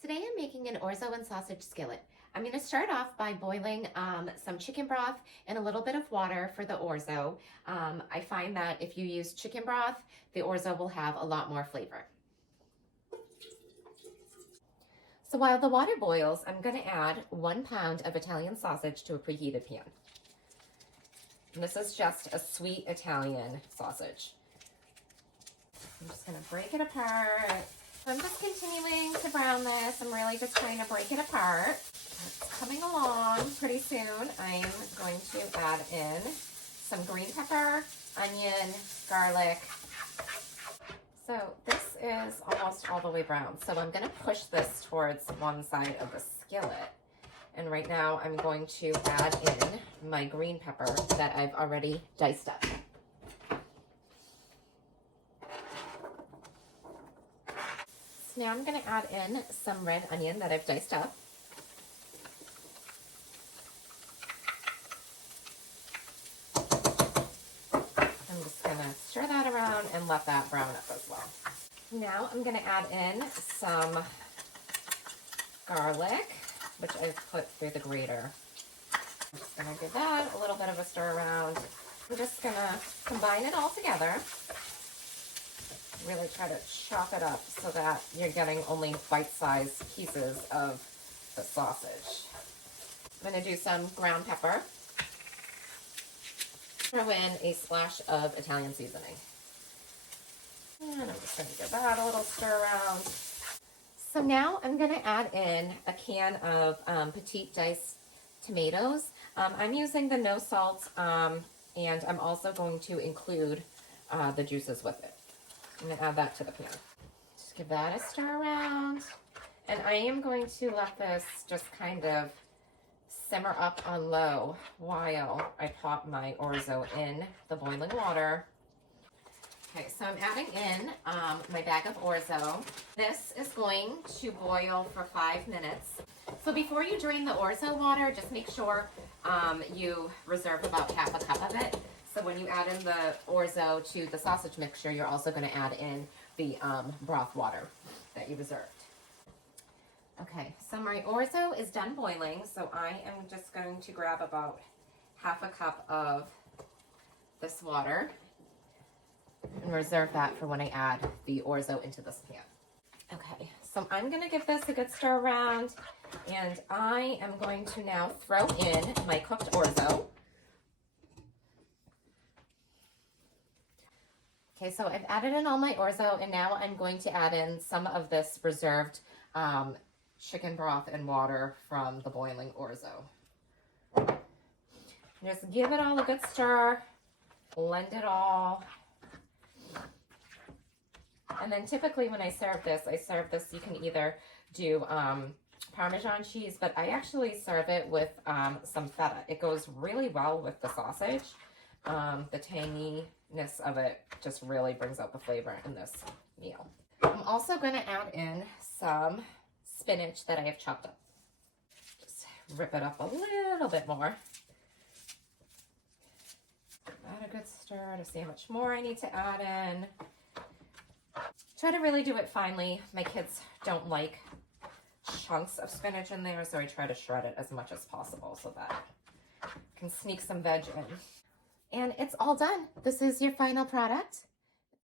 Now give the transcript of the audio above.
Today I'm making an orzo and sausage skillet. I'm going to start off by boiling some chicken broth and a little bit of water for the orzo. I find that if you use chicken broth, the orzo will have a lot more flavor. So while the water boils, I'm going to add 1 pound of Italian sausage to a preheated pan. And this is just a sweet Italian sausage. I'm just going to break it apart. So I'm just continuing to brown this. I'm really just trying to break it apart. It's coming along pretty soon. I'm going to add in some green pepper, onion, garlic. So this is almost all the way brown. So I'm going to push this towards one side of the skillet. And right now I'm going to add in my green pepper that I've already diced up. So now I'm going to add in some red onion that I've diced up. I'm just going to stir that around and let that brown up as well. Now I'm going to add in some garlic, which I've put through the grater. I'm just going to give that a little bit of a stir around. I'm just going to combine it all together. Really try to chop it up so that you're getting only bite-sized pieces of the sausage. I'm going to do some ground pepper. Throw in a splash of Italian seasoning. And I'm just going to give that a little stir around. So now I'm going to add in a can of petite diced tomatoes. I'm using the no salt, and I'm also going to include the juices with it. I'm going to add that to the pan. Just give that a stir around. And I am going to let this just kind of simmer up on low while I pop my orzo in the boiling water. Okay, so I'm adding in my bag of orzo. This is going to boil for 5 minutes. So before you drain the orzo water, just make sure you reserve about half a cup of it. So when you add in the orzo to the sausage mixture, you're also going to add in the broth water that you reserved. Okay, so my orzo is done boiling, so I am just going to grab about half a cup of this water and reserve that for when I add the orzo into this pan. Okay, so I'm going to give this a good stir around, and I am going to now throw in my cooked orzo. Okay, so I've added in all my orzo, and now I'm going to add in some of this reserved chicken broth and water from the boiling orzo. Just give it all a good stir, blend it all. And then typically when I serve this, you can either do Parmesan cheese, but I actually serve it with some feta. It goes really well with the sausage. The tanginess of it just really brings out the flavor in this meal. I'm also going to add in some spinach that I have chopped up. Just rip it up a little bit more. Add a good stir to see how much more I need to add in. Try to really do it finely. My kids don't like chunks of spinach in there, so I try to shred it as much as possible so that I can sneak some veg in. And it's all done. This is your final product.